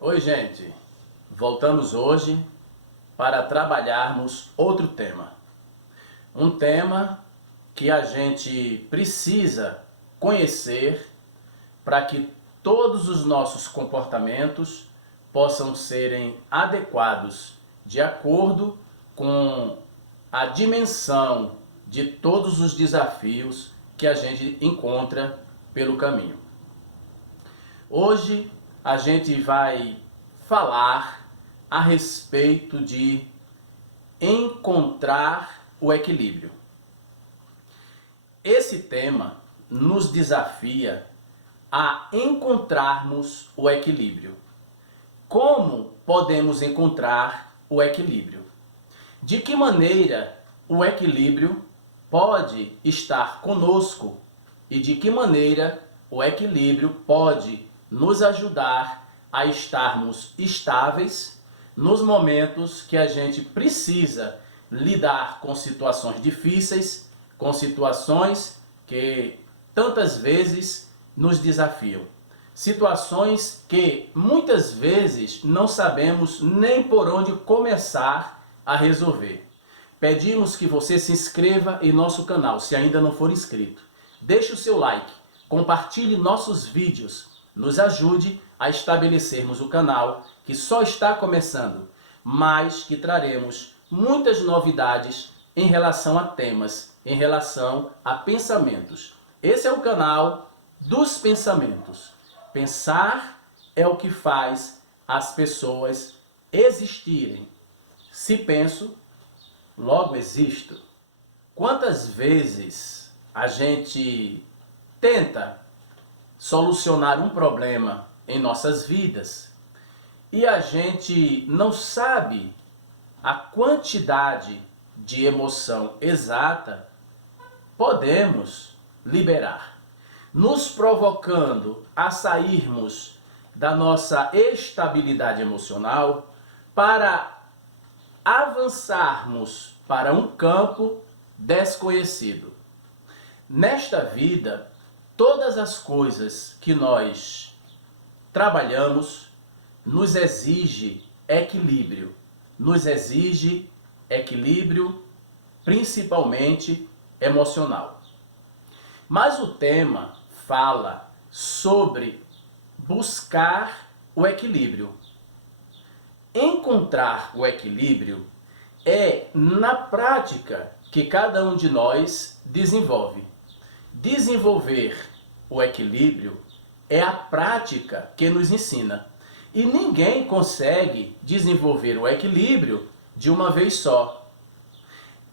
Oi, gente! Voltamos hoje para trabalharmos outro tema. Um tema que a gente precisa conhecer para que todos os nossos comportamentos possam serem adequados de acordo com a dimensão de todos os desafios que a gente encontra pelo caminho. Hoje a gente vai falar a respeito de encontrar o equilíbrio. Esse tema nos desafia a encontrarmos o equilíbrio. Como podemos encontrar o equilíbrio? De que maneira o equilíbrio pode estar conosco e de que maneira o equilíbrio pode nos ajudar a estarmos estáveis nos momentos que a gente precisa lidar com situações difíceis, com situações que tantas vezes nos desafiam. Situações que muitas vezes não sabemos nem por onde começar a resolver. Pedimos que você se inscreva em nosso canal, se ainda não for inscrito. Deixe o seu like, compartilhe nossos vídeos, nos ajude a estabelecermos o canal que só está começando, mas que traremos muitas novidades em relação a temas, em relação a pensamentos. Esse é o canal dos pensamentos. Pensar é o que faz as pessoas existirem. Se penso, logo existo. Quantas vezes a gente tenta solucionar um problema em nossas vidas e a gente não sabe a quantidade de emoção exata podemos liberar, nos provocando a sairmos da nossa estabilidade emocional para avançarmos para um campo desconhecido. Nesta vida, todas as coisas que nós trabalhamos nos exige equilíbrio. Nos exige equilíbrio, principalmente emocional. Mas o tema fala sobre buscar o equilíbrio. Encontrar o equilíbrio é na prática que cada um de nós desenvolve. Desenvolver o equilíbrio é a prática que nos ensina. E ninguém consegue desenvolver o equilíbrio de uma vez só.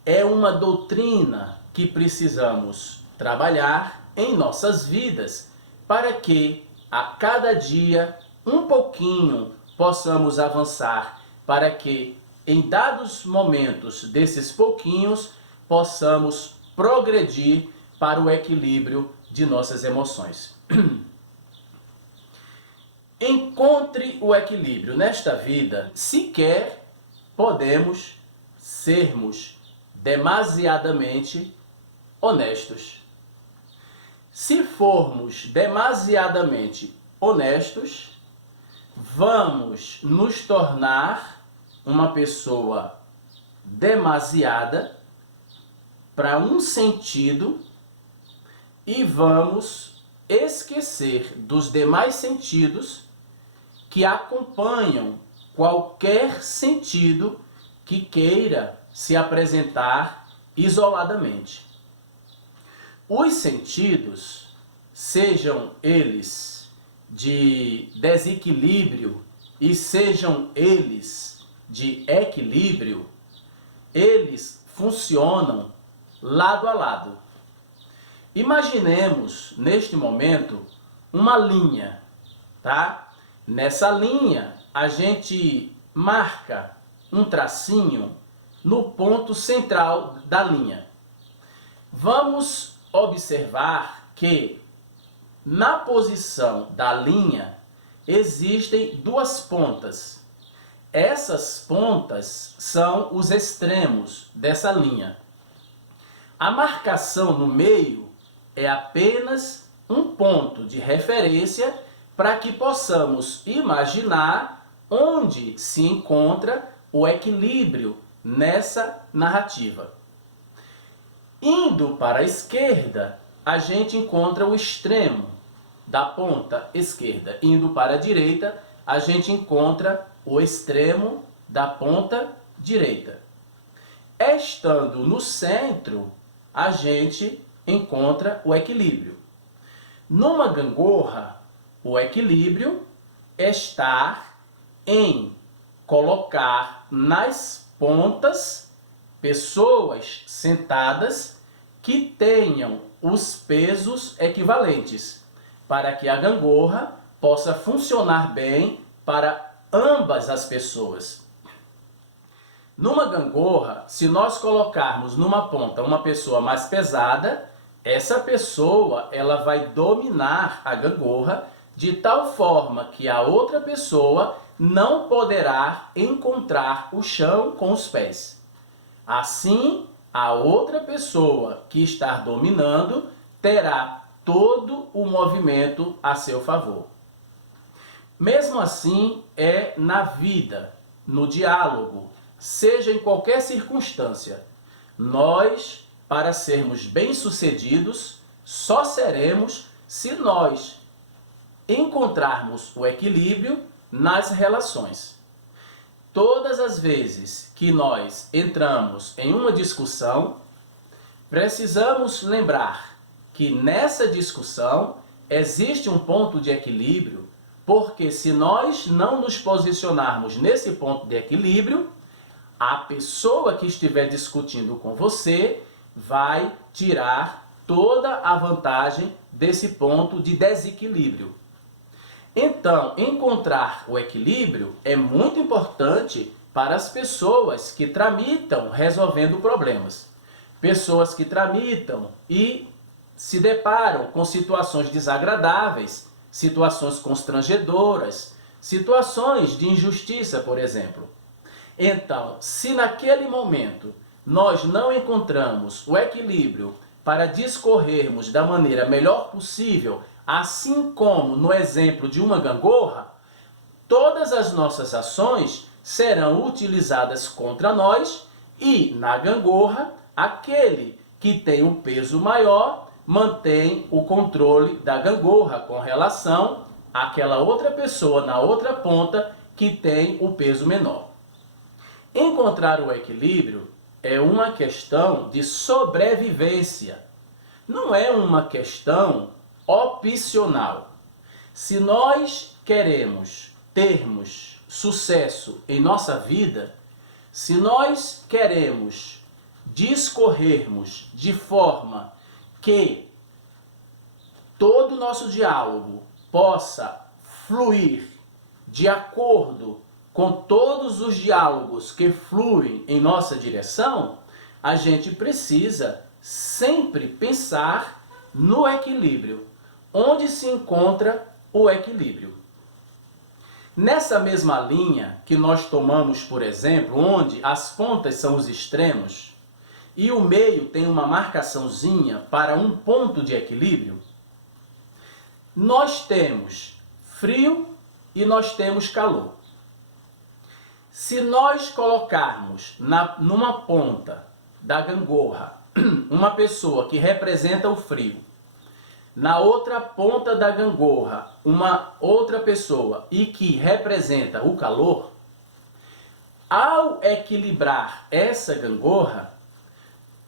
É uma doutrina que precisamos trabalhar em nossas vidas para que a cada dia um pouquinho possamos avançar, para que em dados momentos desses pouquinhos possamos progredir para o equilíbrio de nossas emoções. Encontre o equilíbrio. Nesta vida, sequer podemos sermos demasiadamente honestos. Se formos demasiadamente honestos, vamos nos tornar uma pessoa demasiada para um sentido e vamos esquecer dos demais sentidos que acompanham qualquer sentido que queira se apresentar isoladamente. Os sentidos, sejam eles de desequilíbrio e sejam eles de equilíbrio, eles funcionam lado a lado. Imaginemos, neste momento, uma linha, tá? Nessa linha, a gente marca um tracinho no ponto central da linha. Vamos observar que na posição da linha existem duas pontas. Essas pontas são os extremos dessa linha. A marcação no meio é apenas um ponto de referência para que possamos imaginar onde se encontra o equilíbrio nessa narrativa. Indo para a esquerda, a gente encontra o extremo da ponta esquerda. Indo para a direita, a gente encontra o extremo da ponta direita. Estando no centro, a gente encontra o equilíbrio. Numa gangorra, o equilíbrio está em colocar nas pontas pessoas sentadas que tenham os pesos equivalentes, para que a gangorra possa funcionar bem para ambas as pessoas. Numa gangorra, se nós colocarmos numa ponta uma pessoa mais pesada, essa pessoa ela vai dominar a gangorra de tal forma que a outra pessoa não poderá encontrar o chão com os pés. Assim, a outra pessoa que está dominando terá todo o movimento a seu favor. Mesmo assim é na vida, no diálogo, seja em qualquer circunstância. Nós, para sermos bem-sucedidos, só seremos se nós encontrarmos o equilíbrio nas relações. Todas as vezes que nós entramos em uma discussão, precisamos lembrar que nessa discussão existe um ponto de equilíbrio, porque se nós não nos posicionarmos nesse ponto de equilíbrio, a pessoa que estiver discutindo com você vai tirar toda a vantagem desse ponto de desequilíbrio. Então, encontrar o equilíbrio é muito importante para as pessoas que tramitam resolvendo problemas. Pessoas que tramitam e se deparam com situações desagradáveis, situações constrangedoras, situações de injustiça, por exemplo. Então, se naquele momento nós não encontramos o equilíbrio para discorrermos da maneira melhor possível, assim como no exemplo de uma gangorra, todas as nossas ações serão utilizadas contra nós e, na gangorra, aquele que tem um peso maior mantém o controle da gangorra com relação àquela outra pessoa na outra ponta que tem o peso menor. Encontrar o equilíbrio é uma questão de sobrevivência, não é uma questão opcional. Se nós queremos termos sucesso em nossa vida, se nós queremos discorrermos de forma que todo o nosso diálogo possa fluir de acordo com todos os diálogos que fluem em nossa direção, a gente precisa sempre pensar no equilíbrio. Onde se encontra o equilíbrio? Nessa mesma linha que nós tomamos, por exemplo, onde as pontas são os extremos e o meio tem uma marcaçãozinha para um ponto de equilíbrio, nós temos frio e nós temos calor. Se nós colocarmos numa ponta da gangorra uma pessoa que representa o frio, na outra ponta da gangorra uma outra pessoa e que representa o calor, ao equilibrar essa gangorra,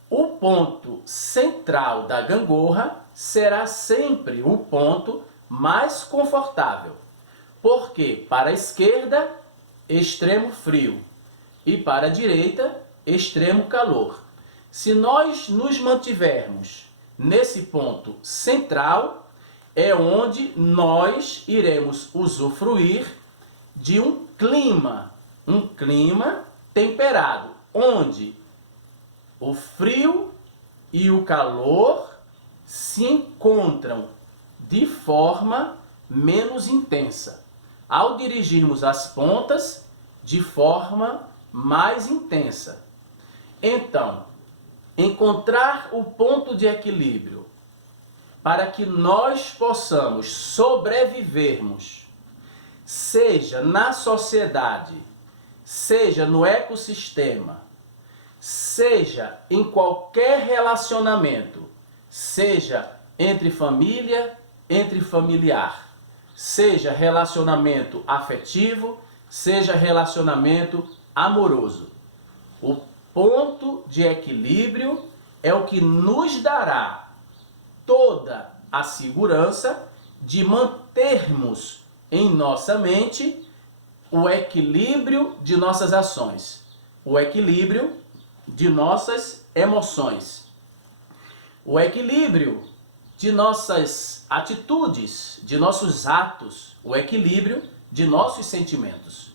o ponto central da gangorra será sempre o ponto mais confortável, porque para a esquerda, extremo frio, e para a direita, extremo calor. Se nós nos mantivermos nesse ponto central, é onde nós iremos usufruir de um clima temperado, onde o frio e o calor se encontram de forma menos intensa, ao dirigirmos as pontas de forma mais intensa. Então, encontrar o ponto de equilíbrio para que nós possamos sobrevivermos seja na sociedade, seja no ecossistema, seja em qualquer relacionamento, seja entre família, entre familiar, seja relacionamento afetivo, seja relacionamento amoroso. O ponto de equilíbrio é o que nos dará toda a segurança de mantermos em nossa mente o equilíbrio de nossas ações, o equilíbrio de nossas emoções, o equilíbrio de nossas atitudes, de nossos atos, o equilíbrio de nossos sentimentos.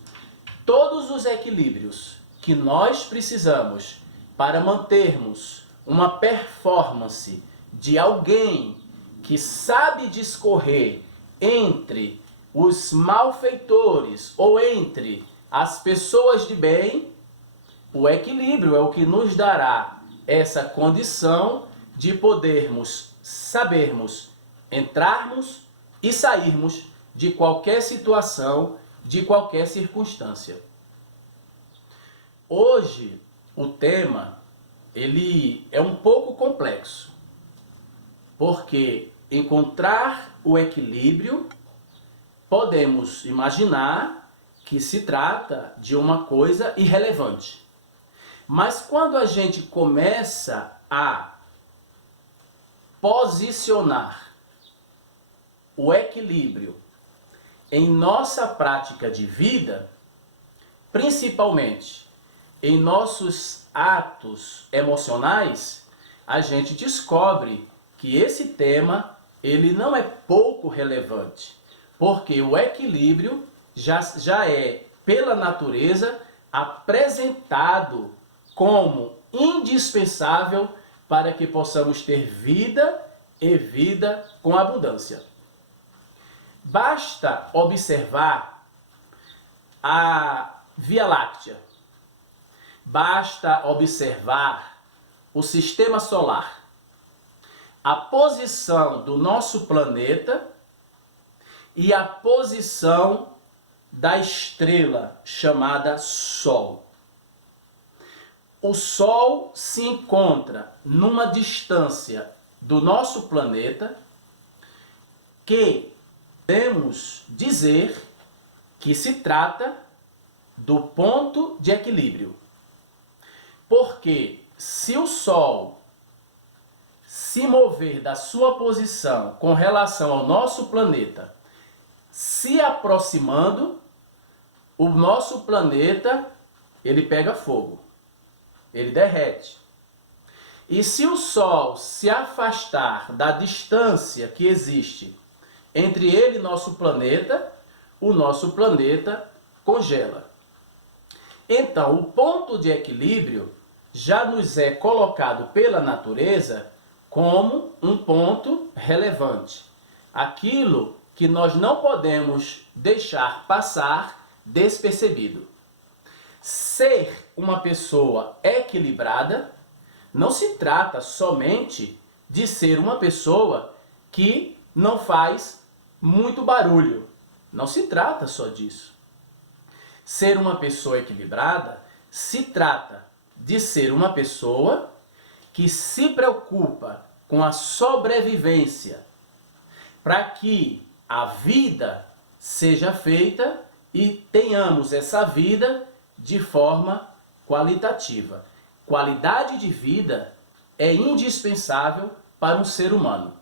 Todos os equilíbrios que nós precisamos para mantermos uma performance de alguém que sabe discorrer entre os malfeitores ou entre as pessoas de bem, o equilíbrio é o que nos dará essa condição de sabermos entrarmos e sairmos de qualquer situação, de qualquer circunstância. Hoje, o tema, ele é um pouco complexo, porque encontrar o equilíbrio, podemos imaginar que se trata de uma coisa irrelevante. Mas quando a gente começa a posicionar o equilíbrio em nossa prática de vida, principalmente em nossos atos emocionais, a gente descobre que esse tema ele não é pouco relevante, porque o equilíbrio já é, pela natureza, apresentado como indispensável para que possamos ter vida e vida com abundância. Basta observar a Via Láctea, basta observar o Sistema Solar, a posição do nosso planeta e a posição da estrela chamada Sol. O Sol se encontra numa distância do nosso planeta que podemos dizer que se trata do ponto de equilíbrio. Porque se o Sol se mover da sua posição com relação ao nosso planeta, se aproximando, o nosso planeta ele pega fogo. Ele derrete. E se o Sol se afastar da distância que existe entre ele e nosso planeta, o nosso planeta congela. Então, o ponto de equilíbrio já nos é colocado pela natureza como um ponto relevante. Aquilo que nós não podemos deixar passar despercebido. Ser uma pessoa equilibrada não se trata somente de ser uma pessoa que não faz muito barulho. Não se trata só disso. Ser uma pessoa equilibrada se trata de ser uma pessoa que se preocupa com a sobrevivência para que a vida seja feita e tenhamos essa vida de forma qualitativa. Qualidade de vida é indispensável para um ser humano.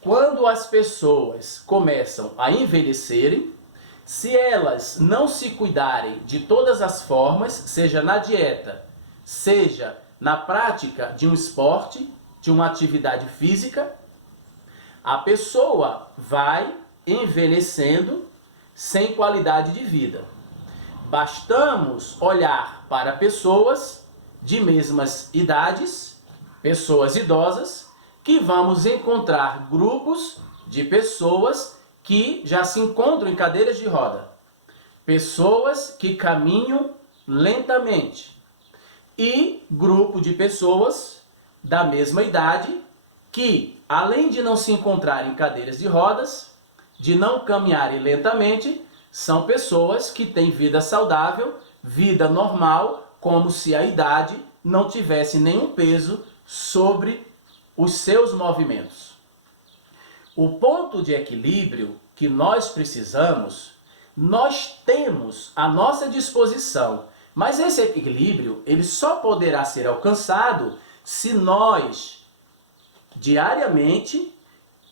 Quando as pessoas começam a envelhecerem, se elas não se cuidarem de todas as formas, seja na dieta, seja na prática de um esporte, de uma atividade física, a pessoa vai envelhecendo sem qualidade de vida. Bastamos olhar para pessoas de mesmas idades, pessoas idosas, que vamos encontrar grupos de pessoas que já se encontram em cadeiras de roda, pessoas que caminham lentamente e grupo de pessoas da mesma idade que, além de não se encontrar em cadeiras de rodas, de não caminharem lentamente, São pessoas que têm vida saudável, vida normal, como se a idade não tivesse nenhum peso sobre os seus movimentos. O ponto de equilíbrio que nós precisamos, nós temos à nossa disposição, mas esse equilíbrio ele só poderá ser alcançado se nós diariamente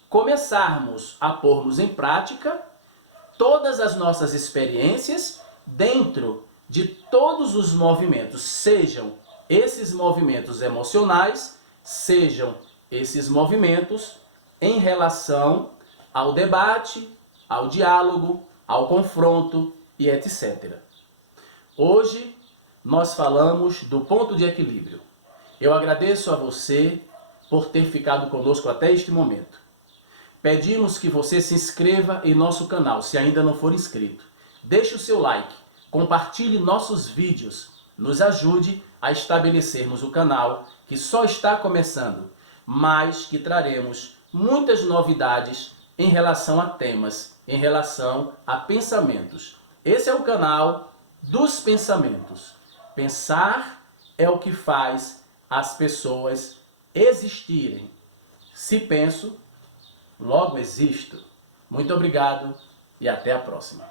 começarmos a pormos em prática todas as nossas experiências dentro de todos os movimentos, sejam esses movimentos emocionais, sejam esses movimentos em relação ao debate, ao diálogo, ao confronto e etc. Hoje nós falamos do ponto de equilíbrio. Eu agradeço a você por ter ficado conosco até este momento. Pedimos que você se inscreva em nosso canal, se ainda não for inscrito. Deixe o seu like, compartilhe nossos vídeos, nos ajude a estabelecermos o canal que só está começando, mas que traremos muitas novidades em relação a temas, em relação a pensamentos. Esse é o canal dos pensamentos. Pensar é o que faz as pessoas existirem. Se penso, logo existo. Muito obrigado e até a próxima.